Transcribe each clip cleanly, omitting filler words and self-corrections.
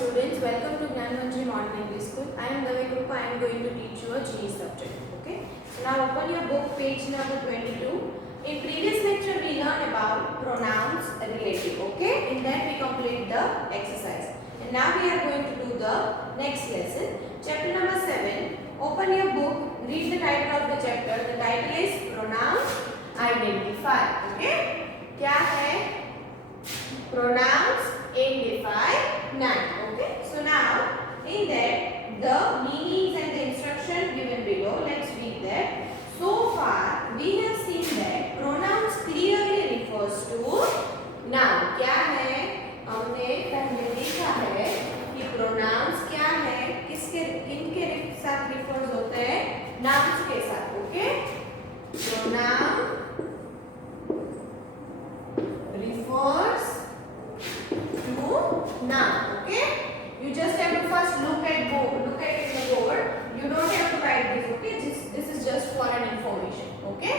students, welcome to Gyanmanjari Modern English School. I am Davi Krupa. I am going to teach you a GE subject. Okay. So now open your book, page number 22. In previous lecture, we learned about pronouns relative. Okay. In that we complete the exercise. And now we are going to do the next lesson. Chapter number 7. Open your book. Read the title of the chapter. The title is Pronouns Identify. Okay. क्या है? Pronouns indefinite. Okay. So now in that the meanings and the instruction given below. Let's read that. So far we have seen that pronouns clearly refers to noun. क्या है? हमने पहले देखा है कि pronouns क्या है, किसके किनके साथ रिफर्स होते हैं? nouns के साथ. Okay. Pronoun refers to noun. Okay. You just have to first look at it in the board. You don't have to write this. Okay. This is just for an information. Okay.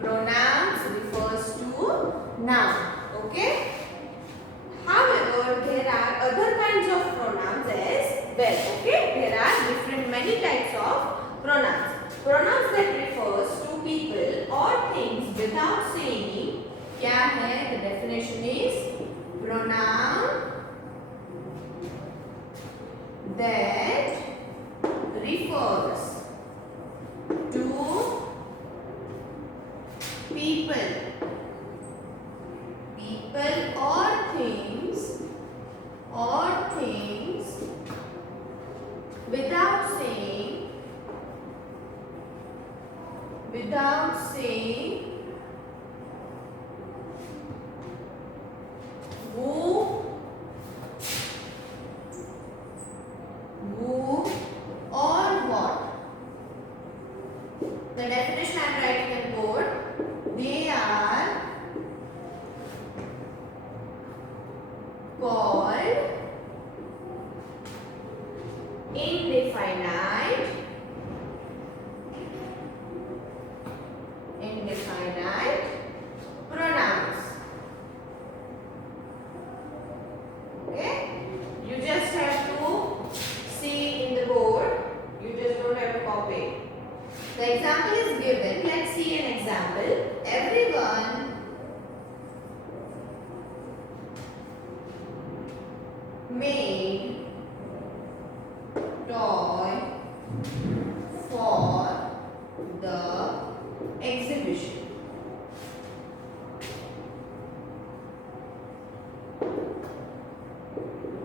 Pronouns refers to noun. Okay. However, there are other kinds of pronouns as well. Okay. There are many types of pronouns. Pronouns that refers to people or things without saying. क्या है? The definition is pronoun that refers to people or things without saying who or what. The definition I am writing on board. They are called indefinite pronouns. Okay, you just have to see in the board. You just don't have to copy. The example is given. Let's see an example. Everyone made toy for the exhibition.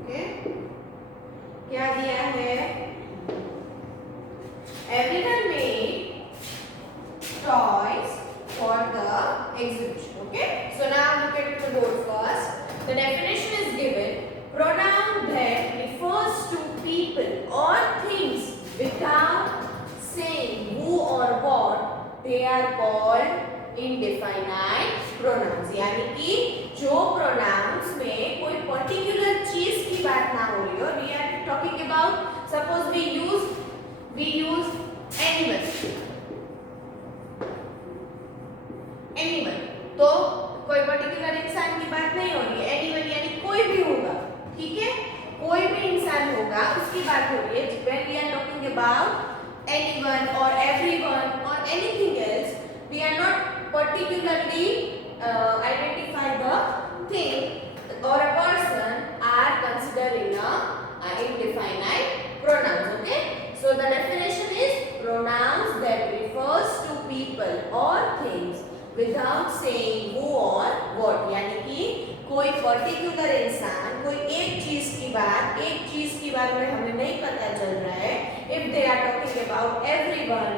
Okay, क्या दिया है? Everyone made toys for the exhibition. Okay, so now look at the board first. The definition is given. Pronoun that refers to people or things without saying who or what, they are called indefinite pronouns. यानी कि जो pronouns में कोई particular चीज की बात ना हो रही हो. We are talking about, suppose we use animal. तो कोई पर्टिकुलर इंसान की बात नहीं हो रही है. एनिमल यानी कोई भी होगा. ठीक है, कोई भी इंसान होगा, उसकी बात हो रही है. When we are talking about anyone or everyone or anything else, we are not particularly identify the thing or a person are considering a indefinite pronouns. Okay, so the definition is pronouns that refers to people or things without saying who or what. यानी कि कोई particular इंसान, कोई एक चीज की बारे में हमें नहीं पता चल रहा है. If they are talking about everyone,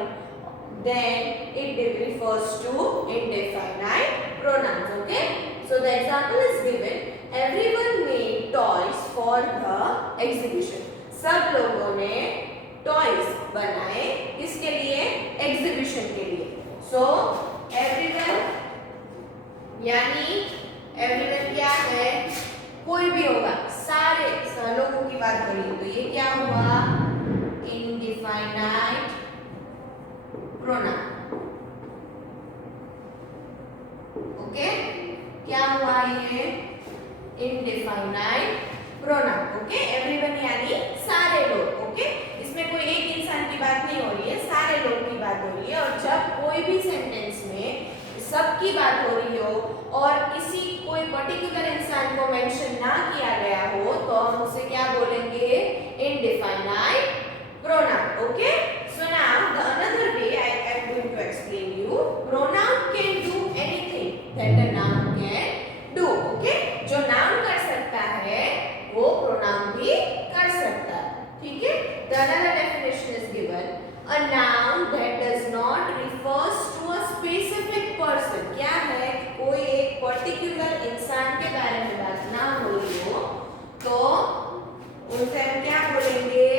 then it refers to indefinite pronouns. Okay, so the example is given. Everyone made toys for the exhibition. सब लोगों ने toys बनाए किसके लिए? एग्जीबिशन के लिए. So everyone यानी everyone क्या है? कोई भी होगा, सारे लोगों की बात करिए तो ये क्या हुआ? indefinite pronoun. ओके, क्या हुआ ये? indefinite pronoun, okay. एवरीवन यानी सारे लोग, ओके। इसमें कोई एक इंसान की बात नहीं हो रही है, सारे लोग की बात हो रही है। और जब कोई भी सेंटेंस में सबकी बात हो रही हो और किसी कोई पर्टिकुलर इंसान को मेंशन ना किया गया हो तो हम उसे क्या बोलेंगे? Indefinite pronoun, okay. So now the another way I am going to explain you. Pronoun can do anything that a noun can do, okay. जो नाउन कर सकता है वो प्रोनाउन भी कर सकता है, ठीक है। The another definition is given. A noun that does not refers to a specific person. क्या है? कोई एक पर्टिकुलर इंसान के बारे में बात ना हो रही हो तो उनसे हम क्या बोलेंगे?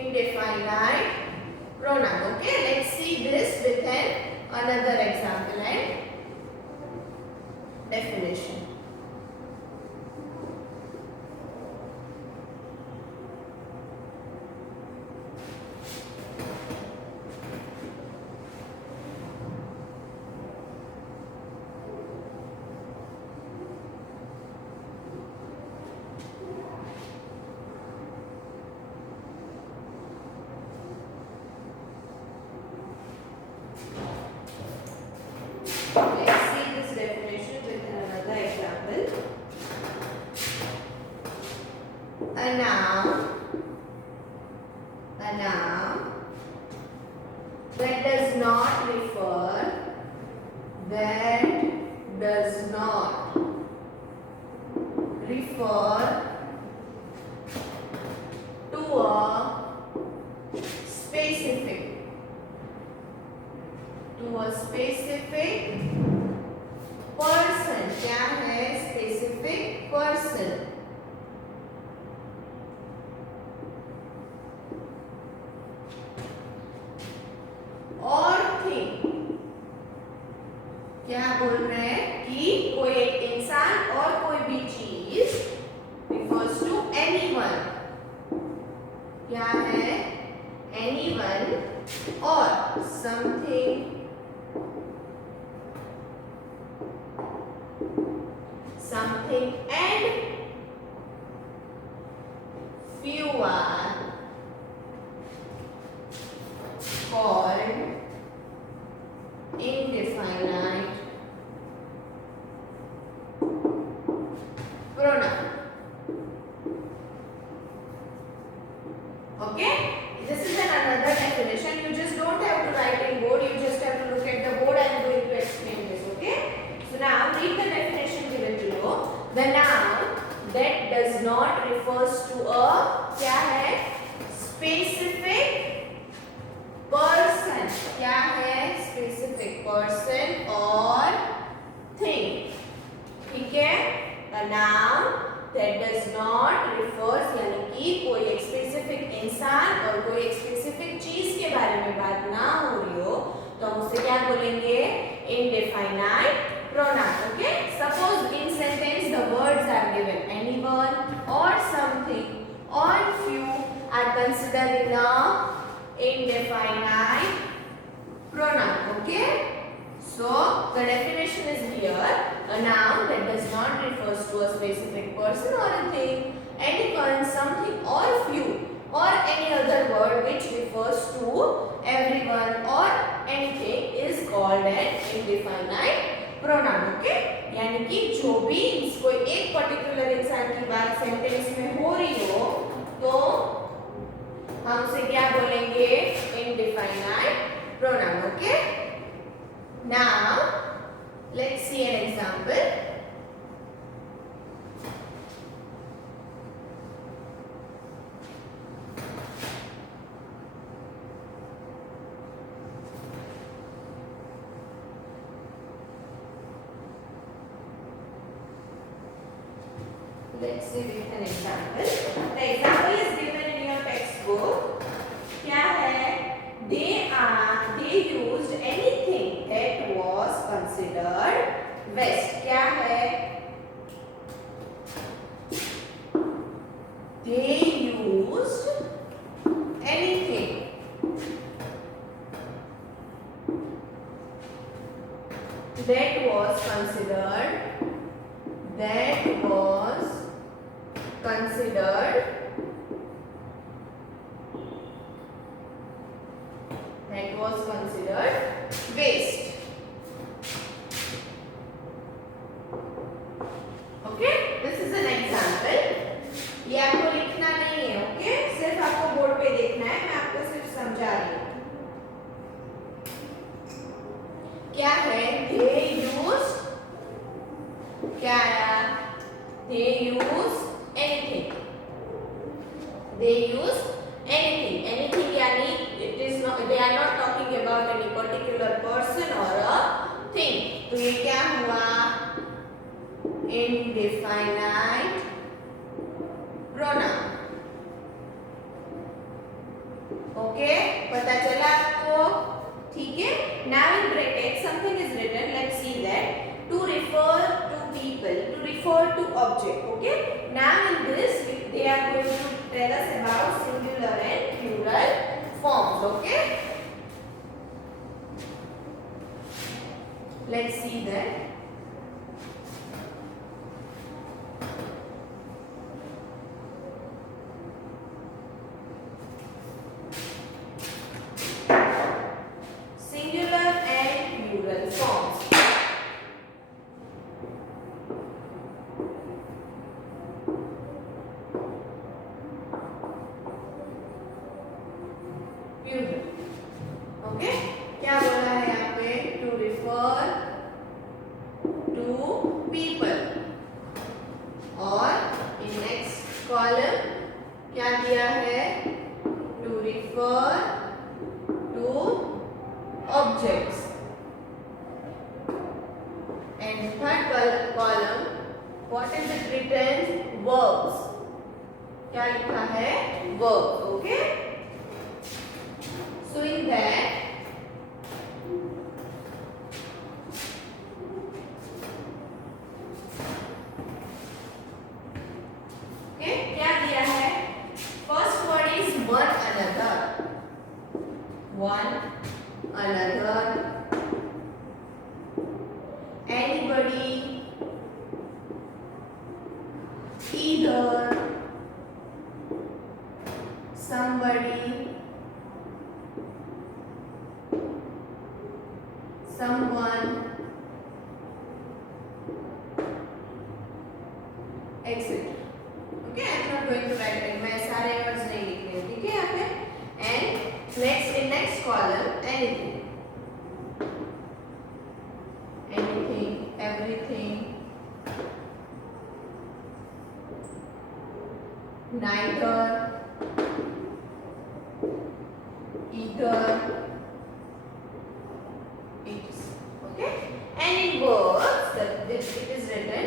Indefinite pronoun, okay. Let's see this with another example and definition. Let's see this definition with another example. A noun that does not refer to a specific person. क्या है? specific person. और thing. क्या बोल रहे हैं कि कोई एक इंसान और कोई भी चीज refers to anyone. क्या है? anyone or something and few are called indefinite pronoun. Okay, this is another definition. You just don't have to write in board, you just have to look at the board. I am going to explain this, okay. So now read the definition given below. The noun that does not refers to a क्या है? specific person. क्या है? specific person or thing. ठीक है? A noun that does not refers यानी कि कोई एक स्पेसिफिक इंसान और कोई एक स्पेसिफिक चीज के बारे में बात ना हो रही हो तो हम उसे क्या बोलेंगे? indefinite pronoun, okay. Suppose in sentence the words are given anyone or something or few are considered in a indefinite pronoun, okay. So the definition is here. A noun that does not refers to a specific person or a thing, anyone, something or few or any other word which refers to everyone or anything is called an indefinite pronoun, okay. यानी कि जो भी कोई एक particular इंसान की बात sentence में हो रही हो तो हम उसे क्या बोलेंगे? indefinite pronoun, okay. Now let's see an example. Let's see with an example. The example is given in your textbook. क्या है? They used anything that was considered waste. क्या है? They used anything that was considered क्या आया? They use anything. They use anything. Anything यानी it is not, they are not talking about any particular person or a thing. तो ये क्या हुआ? Indefinite pronoun. Okay, पता चला आपको? ठीक है? Now in bracket something is written. Let's see that. To refer to people, to refer to object. Okay? Now in this they are going to tell us about singular and plural forms. Okay? Let's see that. Singular and plural forms. Plural. Okay? क्या बोला है यहाँ पे? To refer to people. और in next column क्या दिया है? To refer to objects. And third column, what is it written? Verbs. क्या लिखा है? Verbs. Okay? So in that, okay, क्या दिया है? First word is one another. One another. Anybody. Either. Somebody. Someone, etc. Okay, I'm not going to write it. मैं सारे words नहीं लिख रही हूँ, ठीक है यहाँ पे? And next in next column, anything, anything, everything, neither, either. Okay, and in verbs it is written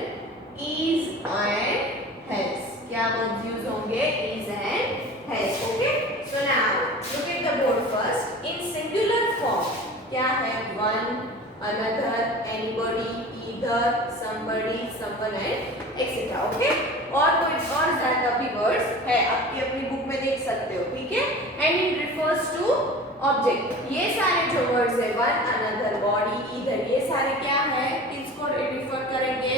is and has. क्या verbs use होंगे? Is and has. Okay, so now look at the board first. In singular form क्या है? One, another, anybody, either, somebody, someone and etc. Okay, और कोई और ज्यादा भी words है, आपकी अपनी बुक में देख सकते हो, ठीक है? And it refers to object. ये सारे जो वर्ड्स है, वन, अनदर, बॉडी, ईदर, ये सारे क्या है? किसको रिफर करेंगे?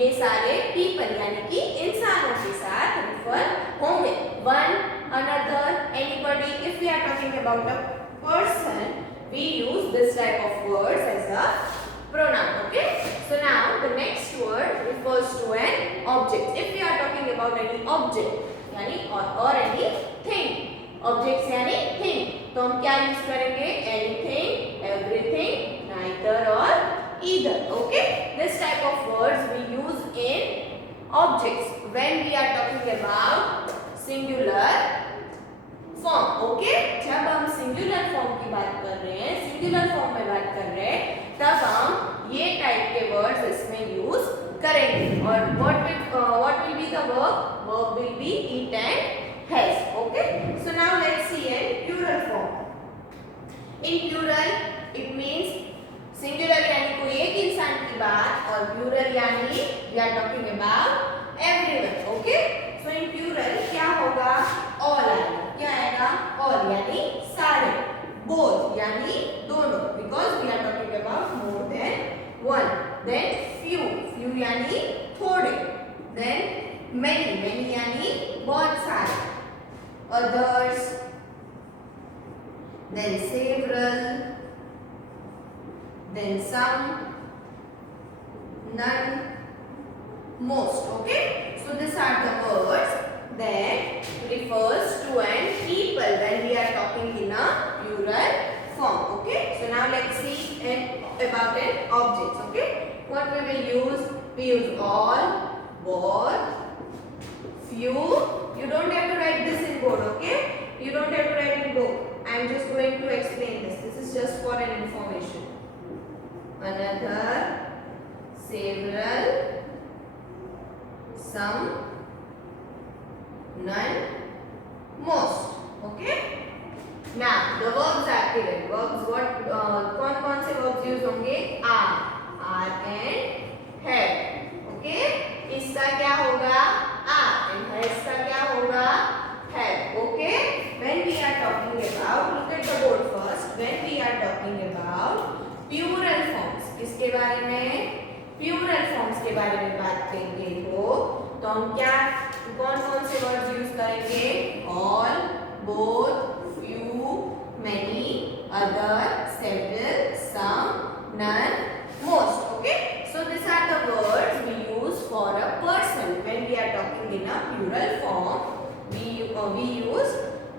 ये सारे पीपल यानी कि इंसानों के साथ रिफर होंगे. One, another, anybody. If we are talking about a person, we use this type of words as a pronoun. Okay, so now the next word refers to an object. If we are talking about any object यानी or anything, objects यानी thing, तो हम क्या use करेंगे? Anything, everything, neither or either. Okay, this type of words we use in objects when we are talking about singular form. Okay, जब हम singular form की बात कर रहे हैं, singular form में बात कर रहे हैं, तब हम ये टाइप के वर्ड्स इसमें यूज करेंगे. और what will be the verb? Verb will be it and has. Okay, so now let's see in plural form. In plural it means singular यानी कोई एक इंसान की बात, और plural यानी we are talking about everyone. Okay, so in plural क्या होगा? all आएगा. क्या आएगा? all यानी सारे. both यानी दोनों, because we are talking about more than one. then few यानी थोड़े. then many यानी बहुत सारे. others, then several, then some, none, most. Okay, so these are the words that refers to an people when we are talking in a plural form. Okay, so now let's see about an objects. Okay, what we will use? We use all, both, few. You don't have to write this in board, okay? You don't have to write in book. I am just going to explain this. This is just for an information. Another, several, some, none, most. Okay? Now the verbs are given. Verbs what? कौन से verbs use होंगे? are and have. Okay? इसका क्या होगा? are and has का क्या होगा? have. Okay? When we are talking about, look at the board first. When we are talking about plural forms, किसके बारे में? Plural forms के बारे में बात करेंगे तो हम क्या कौन से वर्ड्स यूज करेंगे? all, both, few, many, other, several, some, none, most. Okay, so these are the words we use for a person. When we are talking in a plural form, we use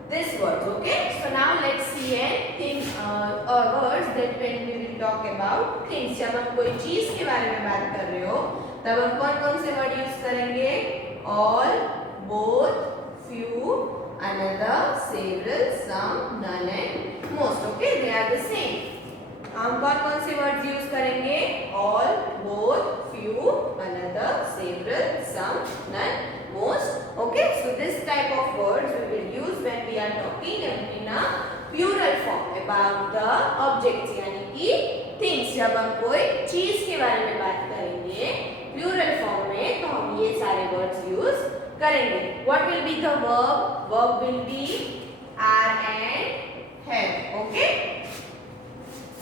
these words. Okay, so now let's see a thing words that when we will talk about things. जब हम कोई चीज के बारे में बात कर रहे हो तब हम कौन से वर्ड यूज करेंगे? all, both, few, another, several, some, none and most. Okay, they are the same. हम कौन से वर्ड्स यूज करेंगे? all, both, few, another, several, some, none, most. Okay, so this type of words we will use when we are talking in a plural form about the objects, यानी कि things. जब हम कोई चीज के बारे में बात करेंगे plural form में तो हम ये सारे words use करेंगे. What will be the verb? Verb will be are and have. Okay.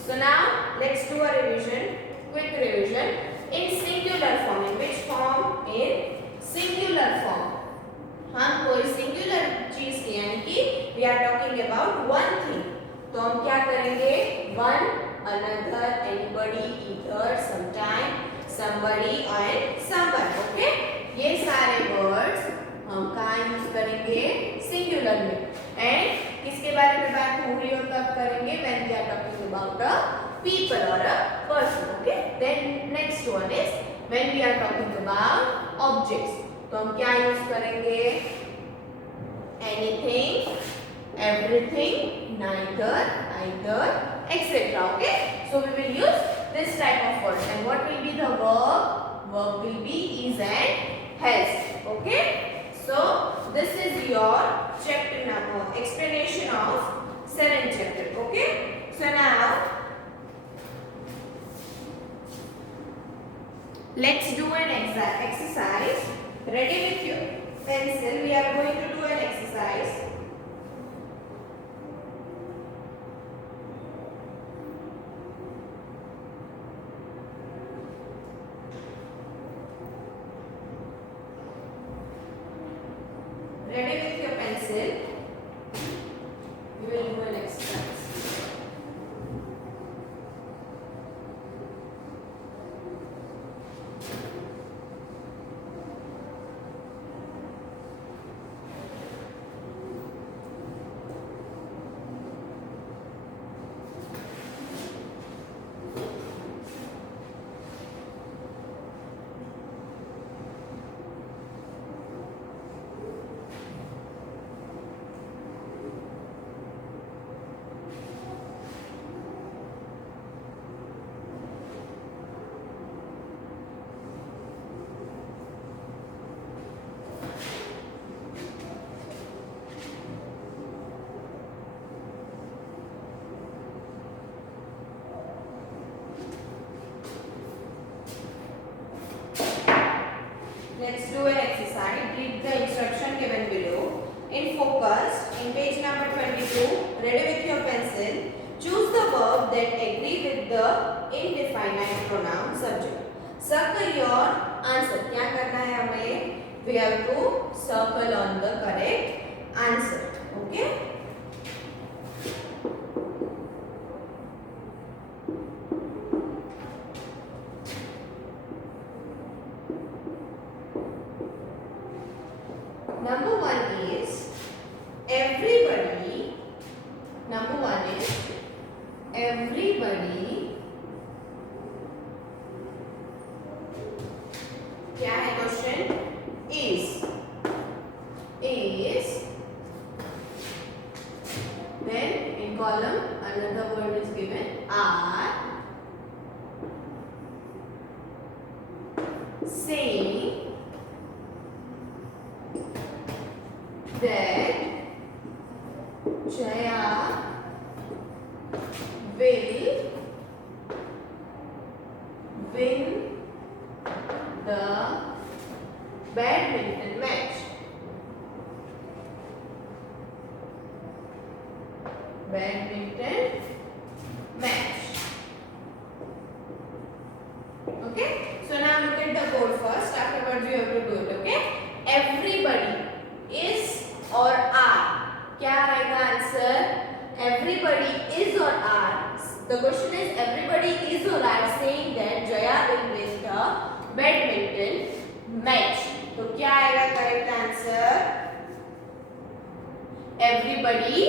So now let's do a revision, quick revision in singular form. In which form? In singular form. हम कोई singular चीज की यानी कि we are talking about one thing. तो हम क्या करेंगे? one, another, anybody, either, sometime, somebody and someone. Okay? ये सारे words हम कहाँ यूज करेंगे? सिंगुलर में. एंड किसके बारे में बात हो रही हो तब करेंगे? when we are talking about a people or a person. Okay? Then next one is when we are talking about objects. तो हम क्या यूज करेंगे? anything, everything, neither, either, etc. Okay? So we will use this type of words. And what will be the verb? Verb will be is and has. Okay? So this is your chapter number explanation of 7th chapter. Okay? So now let's do an exercise. Ready with your pencil? We are going to do an exercise. Ready with your pencil? We will do an exercise. Let's do an exercise. Read the instruction given below. In focus, in page number 22, ready with your pencil, choose the verb that agree with the indefinite pronoun subject. Circle your answer. क्या करना है हमें? We have to circle on the correct answer. Okay? Number one is everybody. Number one is everybody column another word is given, are saying that Jaya will win the badminton match. Badminton match. Okay, so now look at the board first. Afterwards you have to do it. Okay, everybody is or are. क्या आएगा answer? Everybody is or are. The question is everybody is or are saying that Jaya will win the badminton match. तो क्या आएगा correct answer? Everybody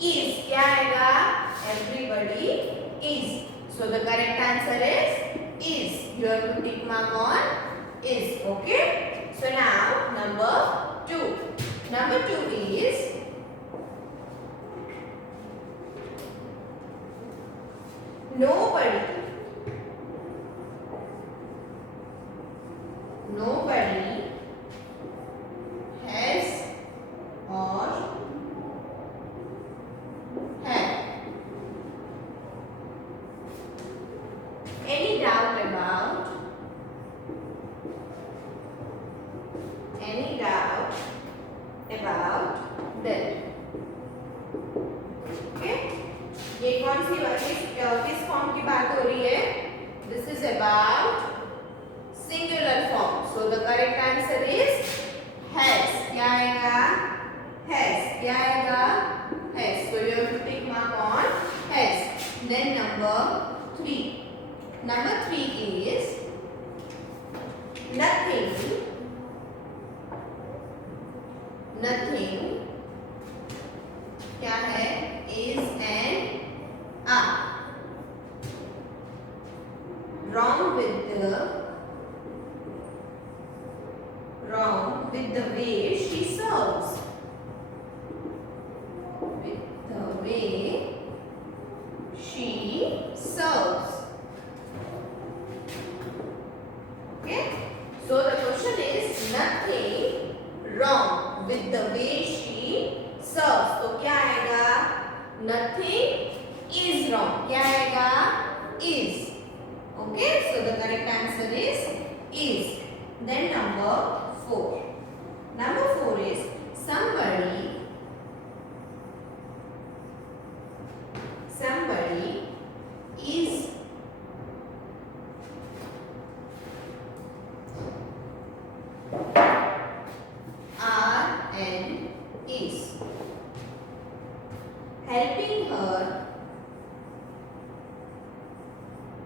is. क्या आएगा? Everybody is. So the correct answer is. You have to tick mark on is. Okay. So now number 2. Number 2 is nobody has or have any doubt about that. Okay, ये कौन सी किस form की बात हो रही है? This is about singular form. So the correct answer is has. क्या आएगा? Has. क्या आएगा? Has. So you have to tick mark on has. Then number 3. Number 3 is nothing क्या है? Is and are wrong with the way she serves. With the way she serves. Okay, so the question is nothing wrong with the way she serves. तो क्या आएगा? Nothing is wrong. क्या आएगा? Is. Okay, so the correct answer is. Then number 4. Number 4 is somebody is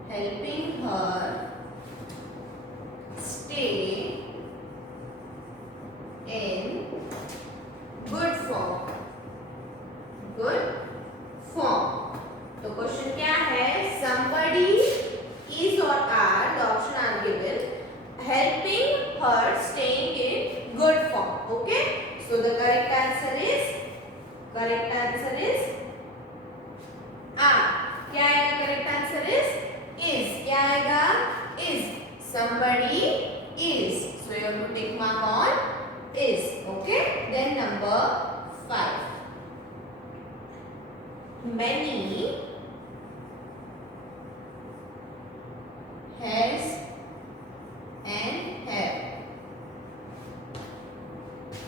helping her stay in good form. तो question क्या है? Somebody is or are, the option are given, helping her staying in good form. Okay, so the correct answer is are. क्या आएगा? Correct answer is. क्या आएगा? is. Somebody is. So you have to tick mark on is. Okay. Then number 5. Many has and have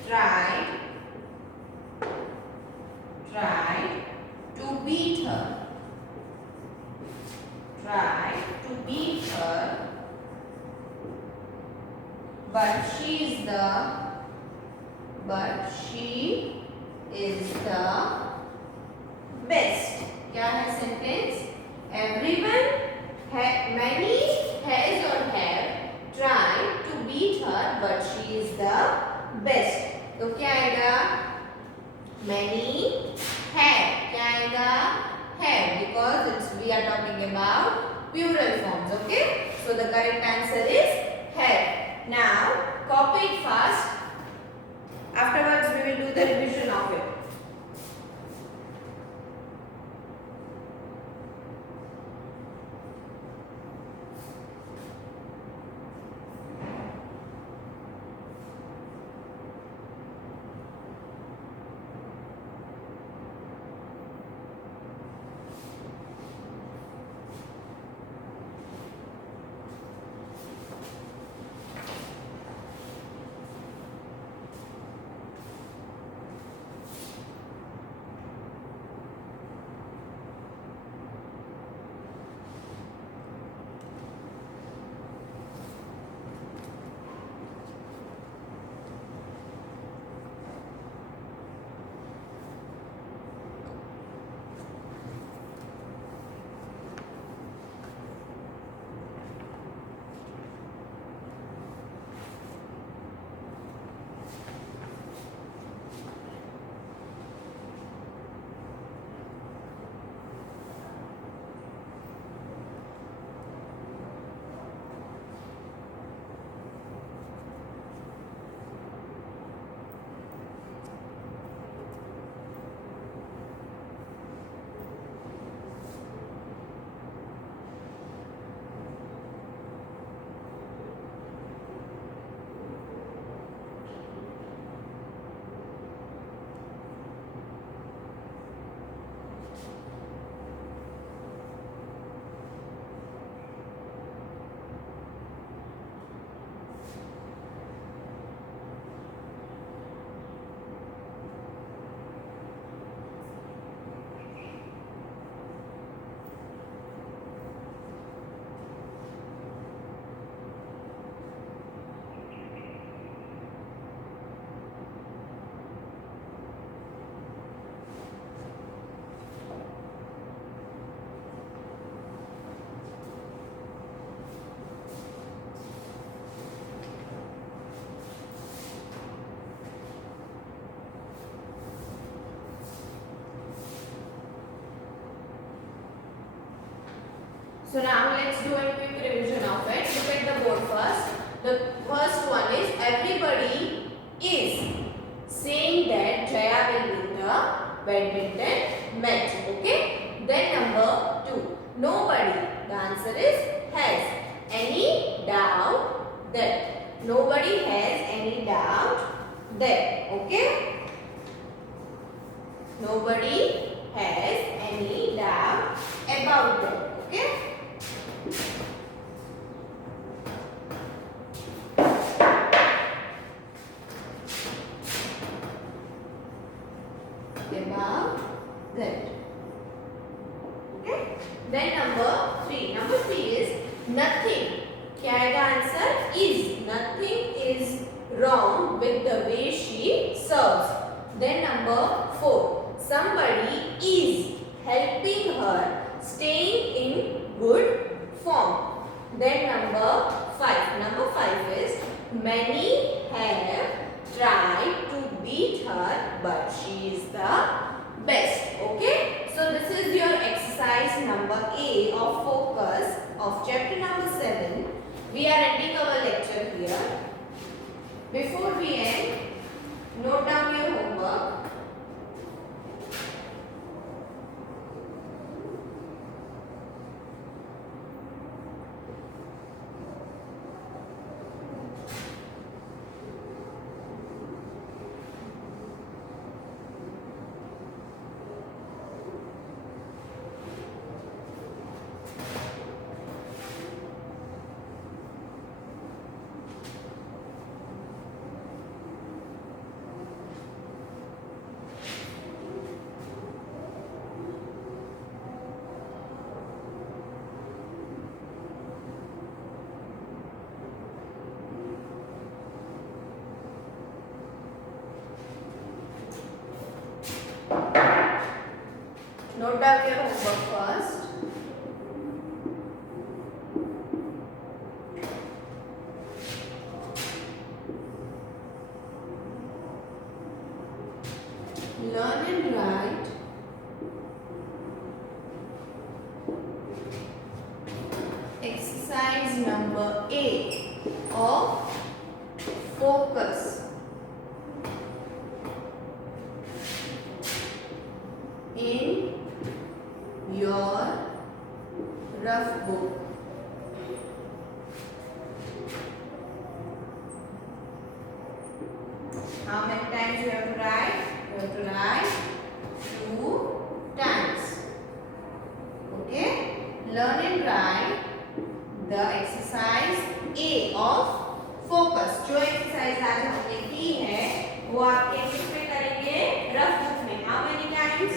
tried to beat her. But she is the best. क्या है sentence? Many has or have tried to beat her, but she is the best. तो क्या आएगा? Many have. क्या आएगा? Have, because we are talking about plural forms. Okay, so the correct answer is have. Now copy it fast. Afterwards we will do the revision of it. So now let's do a quick revision of it. Look at the board first. The first one is everybody is saying that Jaya will win the badminton match. Okay. Then number 2. Nobody. The answer is has any doubt that. Nobody has any doubt that. Okay. Nobody has any doubt about that. Okay. About that. Okay. Then number 3. Number 3 is nothing. क्या आएगा answer? Is. Nothing is wrong with the way she serves. Then number 4. Somebody is helping her staying in good form. Then number 5. Number 5 is many have tried to beat her but she is the best. Okay. So this is your exercise number A of focus of chapter number 7. We are ending our lecture here. Before we end, note down your homework. Note down your homework first. Learn and write exercise number A of focus in your rough book. How many times you have to write? You have to write 2 times. Okay? Learn and write the exercise A of focus. जो exercise आज हमने की है वो आपके किसमें करेंगे? Rough book में. How many times?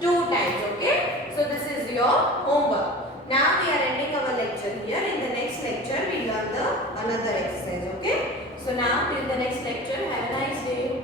2 times. Okay? So this is your homework. Now we are ending our lecture here. In the next lecture we learn the another exercise. Okay? So now till the next lecture, have a nice day.